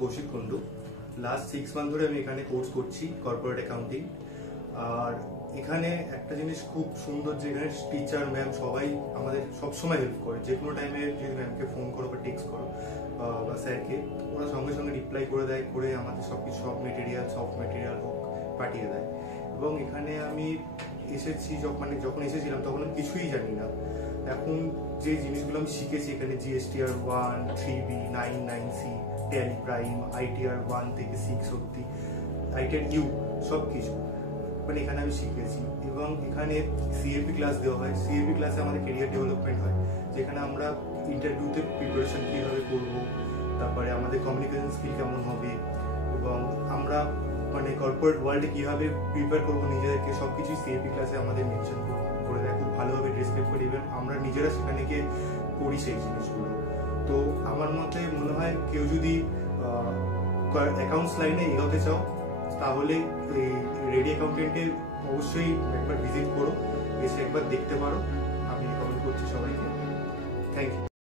Kaushik Kundu. Last 6 month ধরে আমি এখানে কোর্স করছি কর্পোরেট অ্যাকাউন্টিং। আর এখানে একটা জিনিস খুব সুন্দর যে এখানে টিচার ম্যাম সবাই আমাদের সবসময় হেল্প করে। যে কোনো টাইমে যদি ম্যামকে ফোন করো বা টেক্সট করো বা স্যারকে, ওরা সঙ্গে সঙ্গে রিপ্লাই করে দেয়, করে আমাদের সবকিছু সফট মেটেরিয়াল হোক পাঠিয়ে দেয়। এবং এখানে আমি এসেছি যখন এসেছিলাম তখন আমি কিছুই জানি না। এখন যে জিনিসগুলো আমি শিখেছি এখানে GSTR 1, 3B, 9, 9C, tally prime, ITR 1 থেকে 6 অব্দি, ITR U সব কিছু মানে এখানে আমি শিখেছি। এবং এখানে CAP ক্লাস দেওয়া হয়। CAP ক্লাসে আমাদের কেরিয়ার ডেভেলপমেন্ট হয়, যেখানে আমরা ইন্টারভিউতে প্রিপারেশন কীভাবে করবো, তারপরে আমাদের কমিউনিকেশন স্কিল কেমন হবে, এবং আমরা মানে কর্পোরেট ওয়ার্ল্ডে কীভাবে প্রিপেয়ার করবো নিজেদেরকে, সব কিছুই CAP ক্লাসে আমাদের মেনশন করে দেয়, খুব ভালোভাবে ডিসক্রাইব করে। ইভেন আমরা নিজেরা সেখানে গিয়ে করি সেই জিনিসগুলো। তো আমার মতে মনে হয় কেউ যদি অ্যাকাউন্টস লাইনে এগোতে চাও তাহলে এই রেডি অ্যাকাউন্টেন্টে অবশ্যই একবার ভিজিট করো, এসে একবার দেখতে পারো। আমি রেকমেন্ড করছি সবাইকে। Thank you.